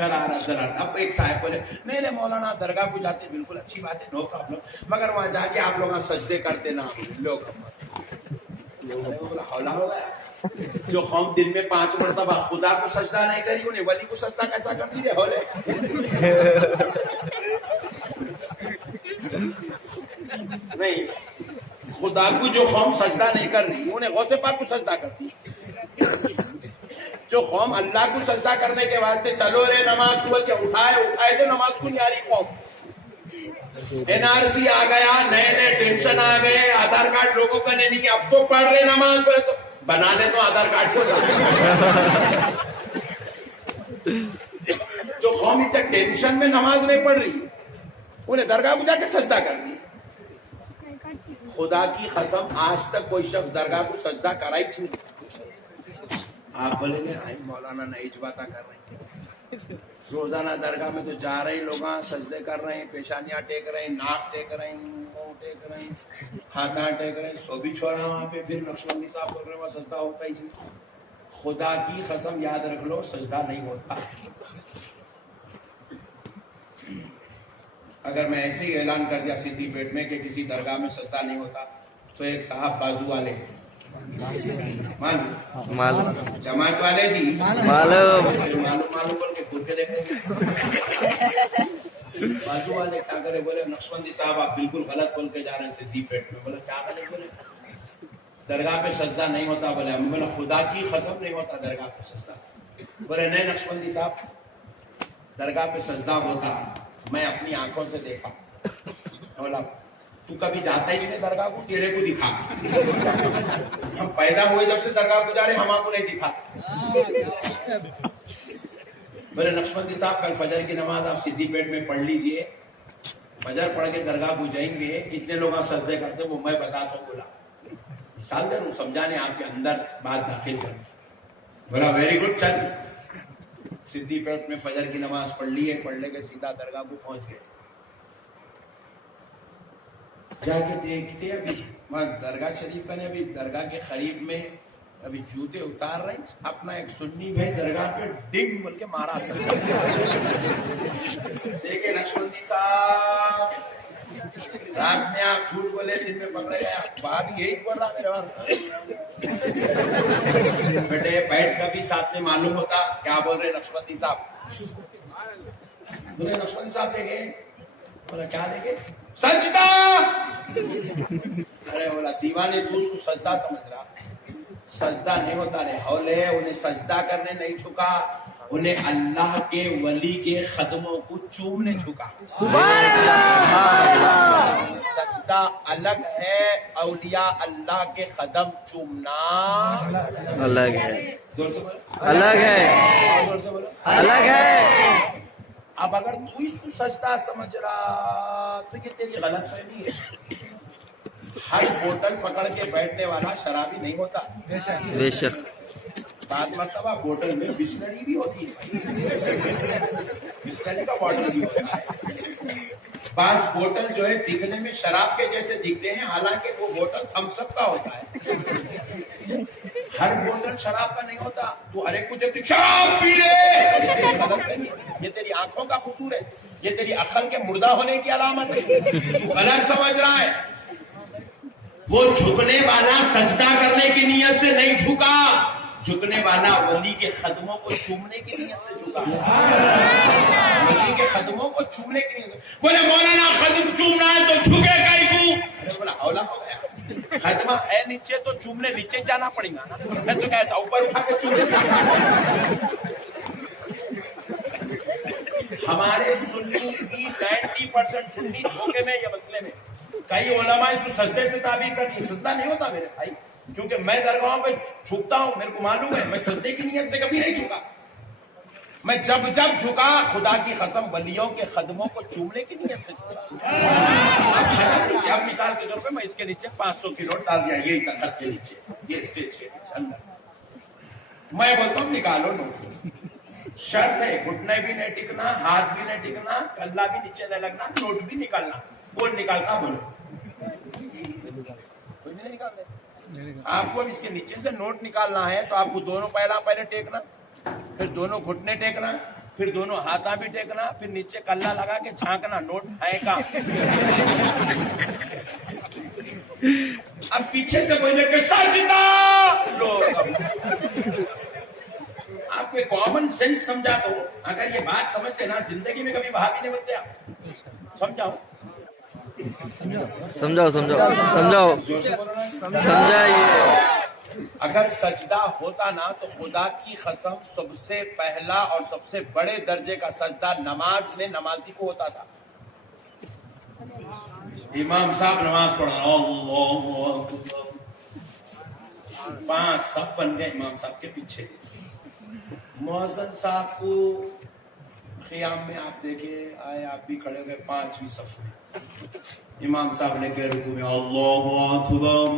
शरारत शरारत। अब एक साहब बोले नहीं नहीं मौलाना दरगाह को जाते बिल्कुल अच्छी बात है, नो प्रॉब्लम, मगर वहां जाके आप लोग सजदे करते ना लोग। बोला हौला हो गया, जो कौम दिन में 5 मरतबा खुदा को सजदा नहीं करी, उन्हें वली को सजदा कैसा करती है हौले। नहीं, खुदा को जो कौम सजदा नहीं कर रही उन्हें गौसे पाक को सजदा करती। जो कौम अल्लाह को सजदा करने के वास्ते चलो रे नमाज को के उठाए तो नमाज को नहीं आ रही कौम। एनआरसी आ गया, नए नए टेंशन आ गए, आधार कार्ड लोगों का नहीं, अब तो पढ़ रहे नमाज, बोले तो बना ले तो आधार कार्ड को। जो कौम इतने टेंशन में नमाज नहीं पढ़ रही उन्हें दरगाह को जाके सजदा कर दी। खुदा की कसम आज तक कोई शख्स दरगाह को सजदा कराई नहीं। आप बोलेंगे आई मौलाना नई बातें कर रहे हैं, रोजाना दरगाह में तो जा रहे हैं लोग, सजदे कर रहे हैं, पेशानियां टेक रहे हैं, नाक टेक रहे हैं, मुंह टेक रहे हैं, हाथा टेक रहे हैं, सो भी छोड़ा वहां पे, फिर नक्शबंदी साहब बोल रहे हैं वहां सजदा होता ही नहीं। खुदा की कसम याद रख लो सजदा नहीं होता। अगर मैं ऐसे ही ऐलान कर दिया सिद्धी पेट में कि किसी दरगाह में सजदा नहीं होता, तो एक साहब बाजू वाले मालूम जमात वाले जी मालूम बोल के खुद के देखेंगे। बाजू वाले क्या करे, बोले नक्शबंदी साहब आप बिल्कुल गलत बोल के जा रहे हैं सिद्धी पेट में। बोले क्या गलत बोले, दरगाह पे सजदा नहीं होता। बोले हम बोला खुदा की कसम नहीं होता दरगाह पे सजदा। बोले नहीं नक्शबंदी साहब दरगाह पे सजदा होता, मैं अपनी आंखों से देखा। बोला तू कभी जाता ही नहीं दरगाह को, तेरे को दिखा। हम पैदा हुए जब से दरगाह को जा रहे, हमको नहीं दिखा। बोले नक्शबंदी साहब कल फजर की नमाज आप सिद्धी पेट में पढ़ लीजिए, फजर पढ़ के दरगाह को जाएंगे, कितने लोग सजदे करते वो मैं बताता हूँ। बोला मिसाल दे रहा समझाने, आपके अंदर बात दाखिल कर। बोला वेरी गुड, चल सिद्धी पेट में फजर की नमाज पढ़ ली है, पढ़ने के सीधा दरगाह को पहुंच गए। जाके देखते अभी वहां दरगाह शरीफ का नहीं, अभी दरगाह के करीब में अभी जूते उतार रहे, अपना एक सुन्नी भाई दरगाह पे डिंग बोल के मारा। देखे नक्शबंदी साहब रात में आप झूठ बोले, दिन में पकड़े गए, बाग यही बोल रहा मेरे बेटे, बैठ का भी साथ में मालूम होता क्या बोल रहे नक्शबंदी साहब। बोले नक्शबंदी साहब देखे, बोला क्या देखे, सजदा। अरे बोला दीवाने तू उसको सजदा समझ रहा, सजदा नहीं होता रे हौले। उन्हें सजदा करने नहीं झुका, उन्हें अल्लाह के वली के कदमों को चूमने झुका। सजदा अलग है, औलिया अल्लाह के कदम चूमना अलग है, जोर से बोलो अलग है, जोर से बोलो अलग है। अब अगर तू इसको सजदा समझ रहा तो ये तेरी गलत फहमी है। हर बोतल पकड़ के बैठने वाला शराबी नहीं होता। बेशक बाद मरतबा बोतल में बिस्लरी भी होती है, बिस्लरी का बॉटल भी होता है। बास बोतल जो है दिखने में शराब के जैसे दिखते हैं, हालांकि वो बोतल थम्स अप का होता है। हर बोतल शराब का नहीं होता। तू हर एक को देखती शराब पी रहे, गलत नहीं है। ये तेरी आंखों का कसूर है, ये तेरी अक्ल के मुर्दा होने की अलामत है। तू गलत समझ रहा है। वो झुकने वाला सजदा करने की नीयत से नहीं झुका, झुकने वाला वली के कदमों को चूमने की नीयत से झुका। वली के कदमों को चूमने की नीयत। बोले मौलाना कदम चूमना है तो झुके काहे को? अरे बोला हौला हो गया, कदमा है नीचे तो चूमने नीचे जाना पड़ेगा ना, मैं तो कैसा ऊपर उठा के चूम। हमारे सुन्नी की 90% सुन्नी धोखे में, ये मसले में कई उलमा इसको सजदे से ताबीर करती है। सजदा नहीं होता मेरे भाई, क्योंकि मैं दरगाहों पे झुकता हूं, मेरे को मालूम है, मैं सजदे की नीयत से कभी नहीं झुका। मैं जब जब झुका खुदा की कसम वलियों के कदमों को चूमने की नीयत से झुका। अब मिसाल के तौर पे मैं इसके नीचे 500 की नोट डाल दिया, यही तखत के नीचे, ये स्टेज के नीचे अंदर। मैं बोलता हूँ निकालो नोट, शर्त है घुटने भी नहीं टिकना, हाथ भी नहीं टिकना, कल्ला भी नीचे नहीं लगना, नोट भी निकालना। कौन निकालता बोलो? कोई नहीं निकालते। आपको इसके नीचे से नोट निकालना है तो आपको दोनों पहले टेकना, फिर दोनों घुटने टेकना, फिर दोनों हाथा भी टेकना, फिर नीचे कल्ला लगा के झांकना, नोट है का। अब पीछे से बोले कि सजदा, लोग आपको कॉमन सेंस समझा दो। अगर ये बात समझ के ना, जिंदगी में कभी वहां भी नहीं बनते आप। समझाओ समझाओ समझाओ समझाओ समझाइए। अगर सजदा होता ना तो खुदा की कसम सबसे पहला और सबसे बड़े दर्जे का सजदा नमाज में नमाजी को होता था। इमाम साहब नमाज पढ़ रहा, अल्लाहु अकबर, 5 सब बन गए इमाम साहब के पीछे। मुअज्जिन साहब को क़ियाम में आप देखे आए, आप भी खड़े गए 5वीं सफ में। इमाम साहब ने कह रुकू में अल्लाहु अकबर,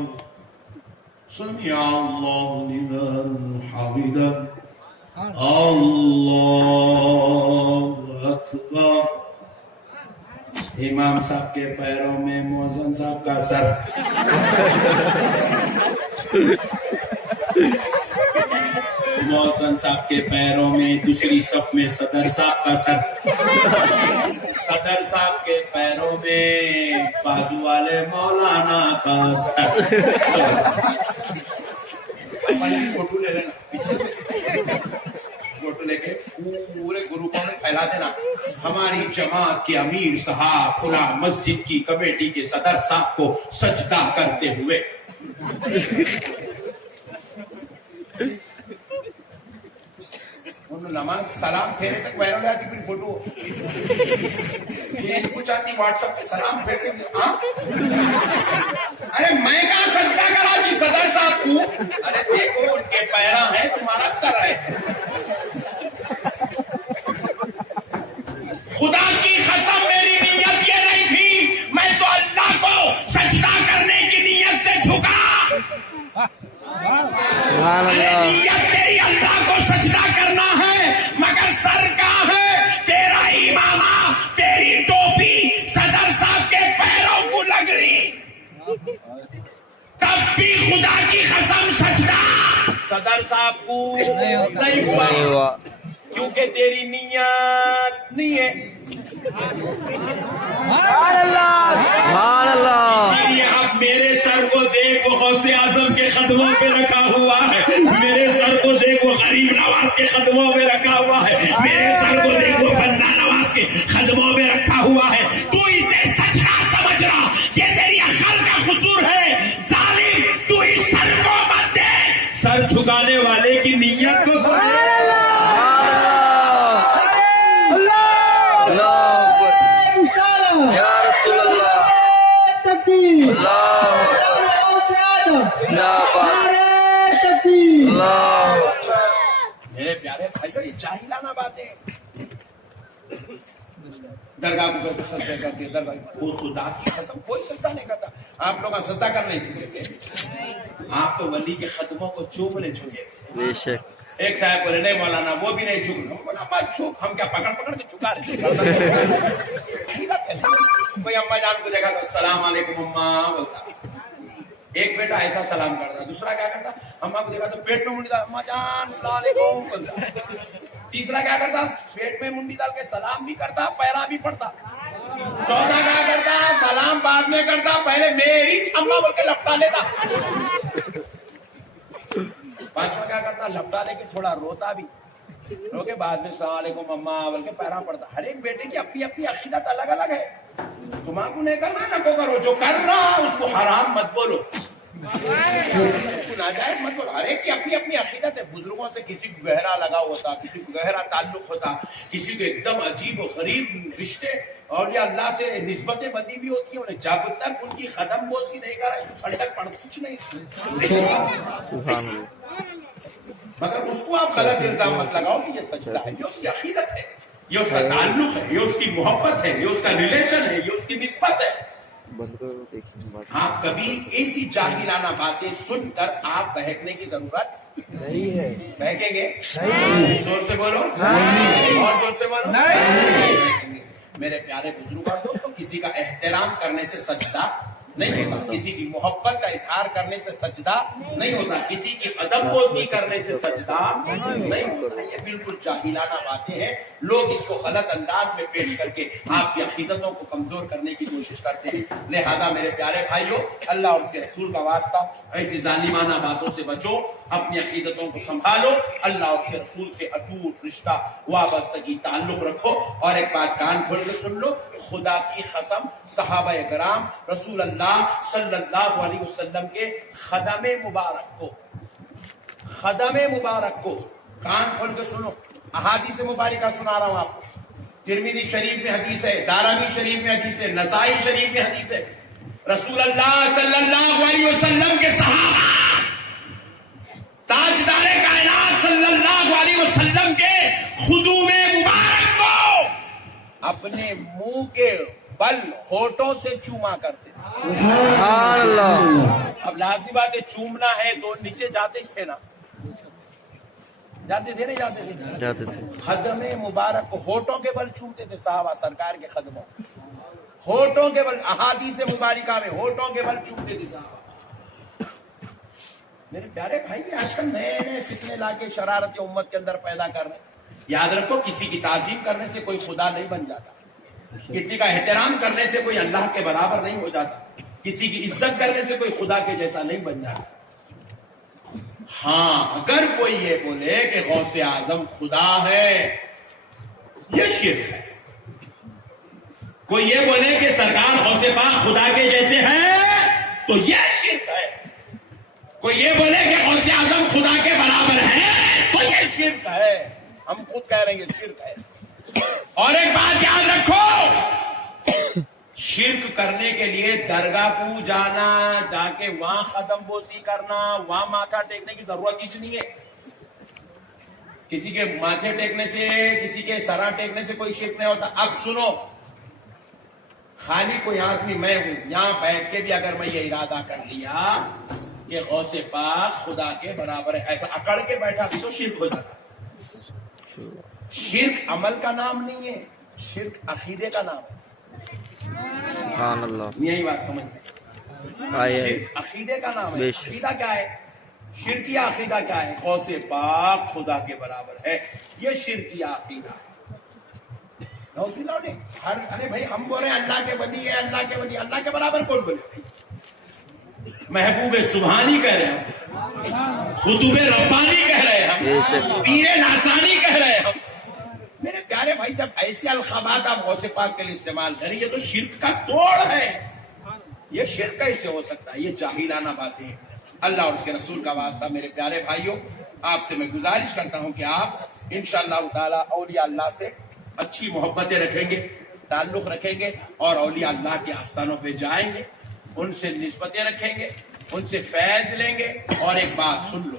समिअ अल्लाहु लिमन हमिदा, अल्लाहु अकबर। इमाम साहब के पैरों में मुअज्जिन साहब का सर, मुअज्जिन साहब के पैरों में दूसरी सफ में सदर साहब का सर, सदर साहब के पैरों में बाजू वाले मौलाना का सर। फोटो ले लेना पीछे से, फोटो लेके पूरे ग्रुपों में फैला देना, हमारी जमात के अमीर साहब फुला मस्जिद की कमेटी के सदर साहब को सजदा करते हुए। नमाज सलाम फेरे तक वायरल आती फिर फोटो, कुछ आती व्हाट्सएप पे सलाम फेरते। अरे मैं कहा सजदा करा जी सदर साहब को? अरे देखो उनके पैरा है, तुम्हारा सर है। खुदा की कसम मेरी नीयत ये नहीं थी, मैं तो अल्लाह को सजदा करने की नीयत से झुका। नीयत तेरी अल्लाह को सजदा करना है, मगर सर का है तेरा इमामा, तेरी टोपी सदर साहब के पैरों को लग रही, तब भी खुदा की कसम सजदा सदर साहब को नहीं हुआ, क्योंकि तेरी नीयत नहीं है। इसीलिए आप मेरे सर को देख, वो गौसे आजम के कदमों पे रखा हुआ है। मेरे सर को देख, वो गरीब नवाज के कदमों में रखा हुआ है। मेरे सर को देख, वो बंदा नवाज के कदमों में रखा हुआ है। तू इसे सजना समझ रहा, ये तेरी अक्ल का कसूर है। जालिम, तू इस सर को मत दे। सर झुकाने वाले की नीयत को मेरे प्यारे भाइयों, ये जाहिलाना बातें। दरगाह को सजदा करते, दरगाह खुदा की कसम कोई सजदा नहीं करता। आप लोग सजदा करने झुके, आप तो वली के कदमों को चूमने झुके। बेशक। एक साहब बोले नहीं मौलाना वो भी नहीं झुक, बोला मत झुक, हम क्या पकड़ पकड़ के झुका रहे। कोई अम्मा जान को देखा तो सलाम अलैकुम अम्मा बोलता, एक बेटा ऐसा सलाम करता, दूसरा क्या करता, अम्मा को देखा तो पेट में मुंडी डाल, अम्मा जान सलाम अलैकुम बोलता। तीसरा क्या करता, पेट में मुंडी डाल के सलाम भी करता, पैरा भी पड़ता। चौथा क्या करता, सलाम बाद में करता, पहले मेरी अम्मा बोल के लपटा लेता। पांचवा क्या करता, लपटा लेके थोड़ा रोता भी, रो के बाद में सलाम अलैकुम अम्मा बोल के पैरा पड़ता। हर एक बेटे की अपनी अपनी अकीदत अलग अलग है। तुम्हारा नहीं करना ना को करो, जो कर रहा उसको हराम मत बोलो, उसको नाजायज मत बोलो। हर एक की अपनी अपनी अकीदत है। बुजुर्गों से किसी को गहरा लगाव होता, किसी को गहरा ताल्लुक होता, किसी को एकदम अजीब और गरीब रिश्ते और या अल्लाह से निस्बतें बंदी भी होती है। उन्हें जब तक उनकी कदम बोसी नहीं करा इसको खंडक पड़ कुछ नहीं। मगर उसको आप गलत इल्जाम मत लगाओ कि ये सजदा है। ये उसकी अकीदत है, ये उसका ताल्लुक है, ये उसकी मोहब्बत है, ये उसका रिलेशन है, ये उसकी निस्बत है। आप कभी ऐसी जाहिलाना बातें सुनकर आप बहकने की जरूरत नहीं है। बहकेंगे? जोर से बोलो, और जोर से बोलो। नहीं। मेरे प्यारे बुजुर्ग और दोस्तों, किसी का एहतराम करने से सजदा نہیں ہوتا، کسی کی محبت کا اظہار کرنے سے سجدہ نہیں ہوتا، کسی کی ادب پوشی کرنے سے سجدہ نہیں ہوتا۔ یہ بالکل جاہلانہ باتیں ہیں، لوگ اس کو غلط انداز میں پیش کر کے آپ کی عقیدتوں کو کمزور کرنے کی کوشش کرتے ہیں۔ لہذا میرے پیارے بھائیوں، اللہ اور اس کے رسول کا واسطہ ایسی ظالمانہ باتوں سے بچو، اپنی عقیدتوں کو سنبھالو، اللہ اور اس کے رسول سے اٹوٹ رشتہ وابستگی تعلق رکھو۔ اور ایک بات کان کھول کے سن لو، خدا کی قسم صحابہ کرام رسول اللہ صلی اللہ علیہ وسلم کے خدم مبارک کو کان کھول کے سنو، احادیث مبارکہ سنا رہا ہوں آپ کو۔ ترمذی شریف میں حدیث ہے، دارمی شریف میں حدیث ہے، نسائی شریف میں حدیث ہے، رسول اللہ صلی اللہ علیہ وسلم کے صحابہ تاجدار کائنات صلی اللہ علیہ وسلم کے خدوم مبارک کو اپنے منہ کے بل ہونٹوں سے چوما کرتے تھے۔ سبحان اللہ۔ اب لازمی بات ہے، چومنا ہے تو نیچے جاتے تھے نا، جاتے تھے نہیں جاتے تھے؟ جاتے تھے۔ خدم مبارک کو ہونٹوں کے بل چومتے تھے صحابہ سرکار کے خدموں، ہونٹوں کے بل، احادیث مبارکہ میں ہونٹوں کے بل چومتے تھے صحابہ۔ میرے پیارے بھائی، آج کل نئے نئے فتنے لا کے شرارت امت کے اندر پیدا کر رہے ہیں۔ یاد رکھو، کسی کی تعظیم کرنے سے کوئی خدا نہیں بن جاتا، کسی کا احترام کرنے سے کوئی اللہ کے برابر نہیں ہو جاتا، کسی کی عزت کرنے سے کوئی خدا کے جیسا نہیں بن جاتا۔ ہاں، اگر کوئی یہ بولے کہ غوث اعظم خدا ہے، یہ شرک ہے۔ کوئی یہ بولے کہ سرکار غوث پاک خدا کے جیسے ہیں تو یہ شرک ہے۔ کوئی یہ بولے کہ غوث اعظم خدا کے برابر ہے تو یہ شرک ہے۔ ہم خود کہہ رہے ہیں یہ شرک ہے۔ اور ایک بات یاد رکھو، شرک کرنے کے لیے درگاہ کو جانا، جا کے وہاں قدم بوسی کرنا، وہاں ماتھا ٹیکنے کی ضرورت ہی نہیں ہے۔ کسی کے ماتھے ٹیکنے سے، کسی کے سرا ٹیکنے سے کوئی شرک نہیں ہوتا۔ اب سنو، خالی کوئی آدمی میں ہوں، یہاں بیٹھ کے بھی اگر میں یہ ارادہ کر لیا کہ غوث پاک خدا کے برابر ہے، ایسا اکڑ کے بیٹھا بھی تو شرک ہو جاتا۔ شرک عمل کا نام نہیں ہے، شرک عقیدے کا نام ہے۔ سبحان اللہ۔ یہی بات سمجھ میں آئے شرک عقیدے کا نام ہے۔ بے شک۔ عقیدہ کیا ہے؟ شرکیہ عقیدہ کیا ہے؟ غوث پاک خدا کے برابر ہے، یہ شرکیہ عقیدہ ہے۔ نعوذ باللہ نے ارے بھائی، ہم بول رہے ہیں اللہ کے ولی ہے، اللہ کے ولی، اللہ کے برابر کون بولے؟ محبوب سبحانی کہہ رہے ہیں، خطوب ربانی کہہ رہے ہیں ہم، پیر ناسانی کہہ رہے ہیں ہم۔ میرے پیارے بھائی، جب ایسے الخابات آپ غوث پاک کے لیے استعمال کریں، یہ تو شرک کا توڑ ہے۔ یہ شرک کیسے ہو سکتا ہے؟ یہ جاہلانہ باتیں ہیں۔ اللہ اور اس کے رسول کا واسطہ میرے پیارے بھائیوں، آپ سے میں گزارش کرتا ہوں کہ آپ انشاءاللہ تعالی اولیاء اللہ سے اچھی محبتیں رکھیں گے، تعلق رکھیں گے، اور اولیاء اللہ کے آستانوں پہ جائیں گے، ان سے نسبتیں رکھیں گے، ان سے فیض لیں گے۔ اور ایک بات سن لو،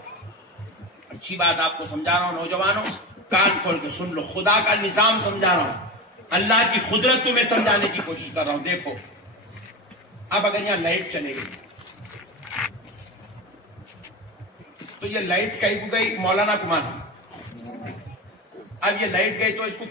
اچھی بات آپ کو سمجھا رہا ہوں نوجوانوں، کان کھول کے سن لو، خدا کا نظام سمجھا رہا ہوں، اللہ کی قدرت تمہیں سمجھانے کی کوشش کر رہا ہوں۔ دیکھو، اب اگر یہاں لائٹ چلے گئی تو یہ لائٹ کہیں کو گئی مولانا کمار، اب یہ لائٹ گئی تو اس کو